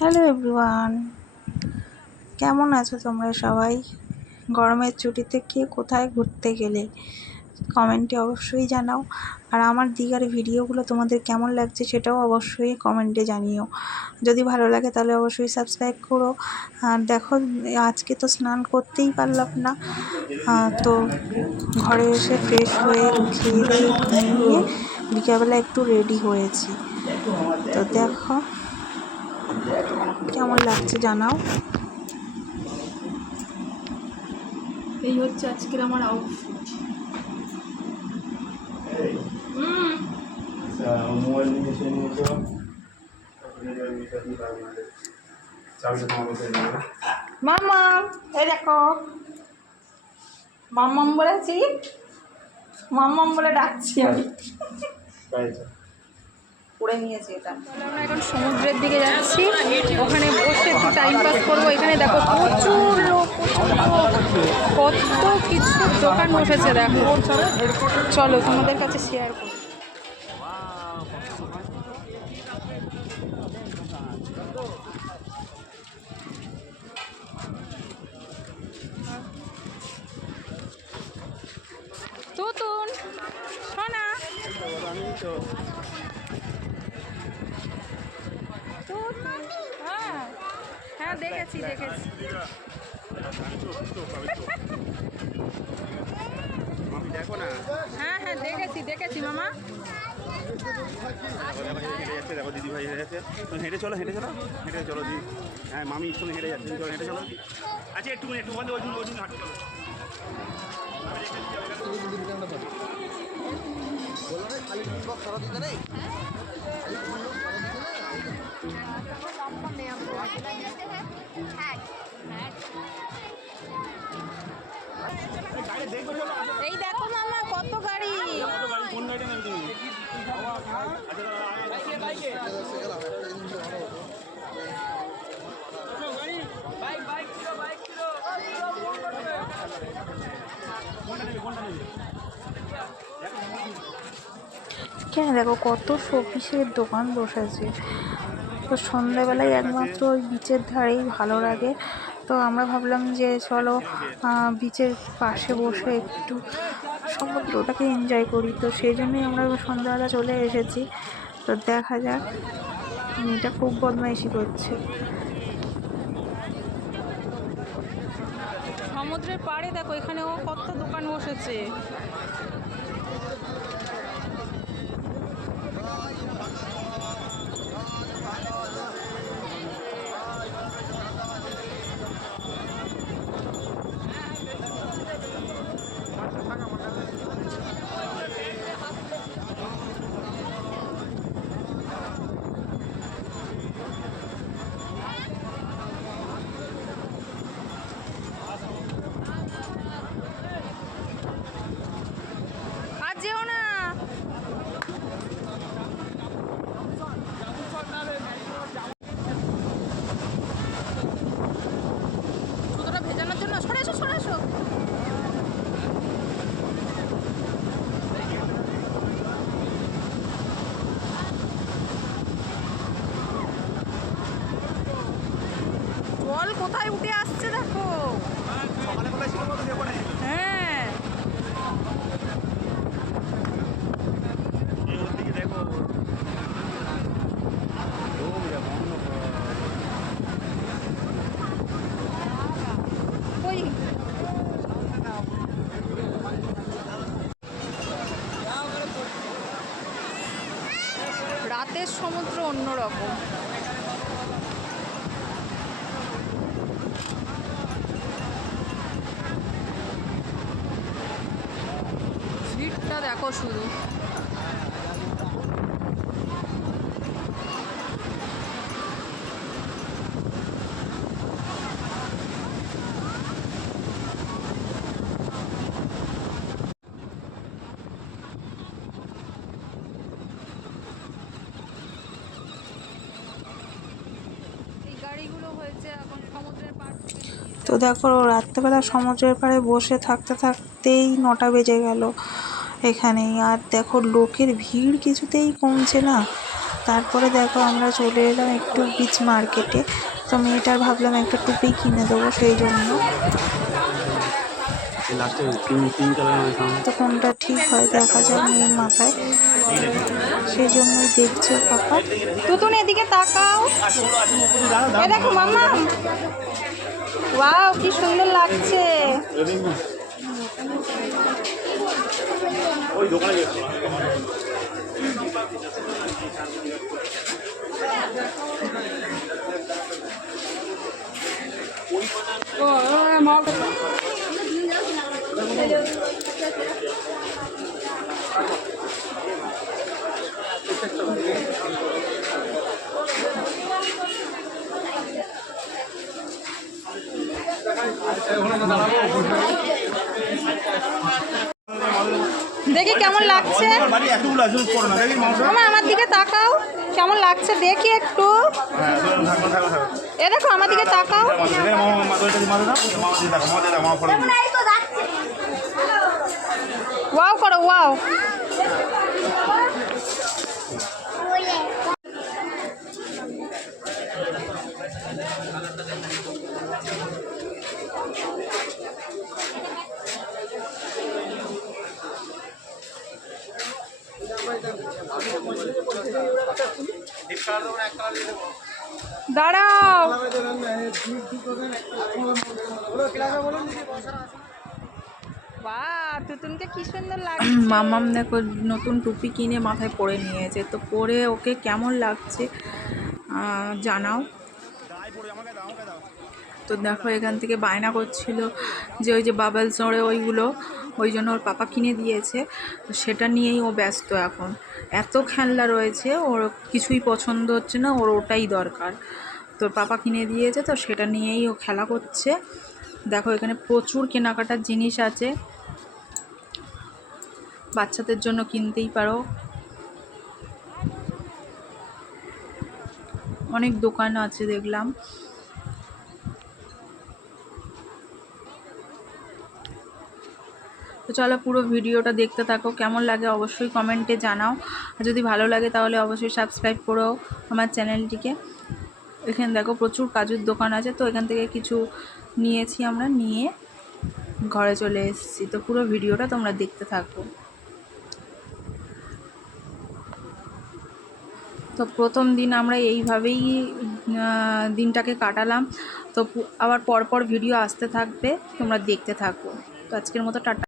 Hello everyone, কেমন আছো তোমরা সবাই? গরমের ছুটিতে কে কোথায় ঘুরতে গেলে কমেন্টে অবশ্যই জানাও। আর আমার দীঘার ভিডিওগুলো তোমাদের কেমন লাগছে সেটাও অবশ্যই কমেন্টে জানিও। যদি ভালো লাগে তাহলে অবশ্যই সাবস্ক্রাইব করো। আর দেখো, আজকে তো স্নান করতেই পারলাম না, তো ঘরে এসে ফ্রেশ হয়ে খেয়ে দিয়ে ঘুমিয়ে বিকেলবেলা একটু রেডি হয়েছি। তো দেখো কেমন লাগছে জানাও। এই হচ্ছে আজকের আমার আউটফিট। মোবাইল নিয়ে এসে নিয়েছ চাবিটা তোমার কাছে নেবে। মামাম, এই দেখো মামাম বলেছি, মামাম বলে ডাকছি আমি। পড়ে নিয়েছি এটা। আমরা এখন সমুদ্রের দিকে যাচ্ছি, ওখানে বসে একটু টাইম পাস করবো। এখানে দেখো প্রচুর লোক, কত কিছু দোকান বসেছে দেখো। চলো তোমাদের কাছে শেয়ার করি। তুতুন সোনা, হ্যাঁ হ্যাঁ দেখেছি। হ্যাঁ হ্যাঁ দেখেছি মামা। দেখো দিদি ভাই হেঁটে যাচ্ছে, হেঁটে চলো দি। হ্যাঁ মামি সঙ্গে হেঁটে যাচ্ছে, হেঁটে চলো। আচ্ছা একটু বন্ধ, ওই জন্য হাঁটতে চলো। এই দেখো মামা কত গাড়ি। কোন গাড়িটা নেবে তুমি? কেন দেখো কত শোপিসের দোকান বসেছে। তো সন্ধ্যাবেলায় একমাত্র ওই বিচের ধারেই ভালো লাগে। তো আমরা ভাবলাম যে চলো বিচের পাশে বসে একটু সমুদ্রটাকে এনজয় করি। তো সেই জন্যই আমরা সন্ধ্যাবেলা চলে এসেছি। তো দেখা যাক, মেয়েটা খুব বদমাইশি করছে। সমুদ্রের পাড়ে দেখো এখানেও কত দোকান বসেছে। আর যেও না, সুতোটা ভেজানোর জন্য সরে এসো। জল কোথায় উঠে আসছে দেখো। হ্যাঁ ওই রাতের সমুদ্র অন্যরকম। ভিড়টা দেখো শুধু। এই গাড়িগুলো হয়েছে এখন সমুদ্রের পাড় থেকে। তো দেখো রাত্রেবেলা সমুদ্রের পাড়ে বসে থাকতে থাকতেই 9টা বেজে গেল এখানেই। আর দেখো লোকের ভিড় কিছুতেই কমছে না। তারপরে দেখো আমরা চলে এলাম একটু বিচ মার্কেটে। তো মেয়েটার ভাবলাম একটা টুপি কিনে দেবো, সেই জন্য। তো কোনটা ঠিক হয় দেখা যায় মেয়ের মাথায়, সেই জন্যই দেখছো পাপা। তুতুন এদিকে তাকাও, এ দেখো মামা, ওয়াও কি সুন্দর লাগছে। ওই দোকানে দেখি কেমন লাগছে। মামা আমার দিকে তাকাও, কেমন লাগছে দেখি একটু। এ দেখো আমার দিকে তাকাও। ওয়াও করো, ওয়াও। দাঁড়াও। বাহ, তুতুনকে কি সুন্দর লাগছে। মামাম দেখো নতুন টুপি কিনে মাথায় পরে নিয়েছে, তো পরে ওকে কেমন লাগছে জানাও। তো দেখো এখান থেকে বায়না করছিল যে ওই যে বাবলস ওড়ে ওইগুলো, ওই জন্য ওর পাপা কিনে দিয়েছে। তো সেটা নিয়েই ও ব্যস্ত এখন। এত খেলনা রয়েছে, ওর কিছুই পছন্দ হচ্ছে না, ওর ওটাই দরকার। তোর পাপা কিনে দিয়েছে, তো সেটা নিয়েই ও খেলা করছে। দেখো এখানে প্রচুর কেনাকাটার জিনিস আছে, বাচ্চাদের জন্য কিনতেই পারো। অনেক দোকান আছে দেখলাম। তো চলো পুরো ভিডিওটা দেখতে থাকো, কেমন লাগে অবশ্যই কমেন্টে জানাও। আর যদি ভালো লাগে তাহলে অবশ্যই সাবস্ক্রাইব করো আমার চ্যানেলটিকে। এখানে দেখো প্রচুর কাজুর দোকান আছে, তো এখান থেকে কিছু নিয়েছি আমরা, নিয়ে ঘরে চলে এসেছি। তো পুরো ভিডিওটা তোমরা দেখতে থাকো। তো প্রথম দিন আমরা এইভাবেই দিনটাকে কাটালাম। তো আবার পরপর ভিডিও আসতে থাকবে, তোমরা দেখতে থাকো। তো আজকের মতো টাটা।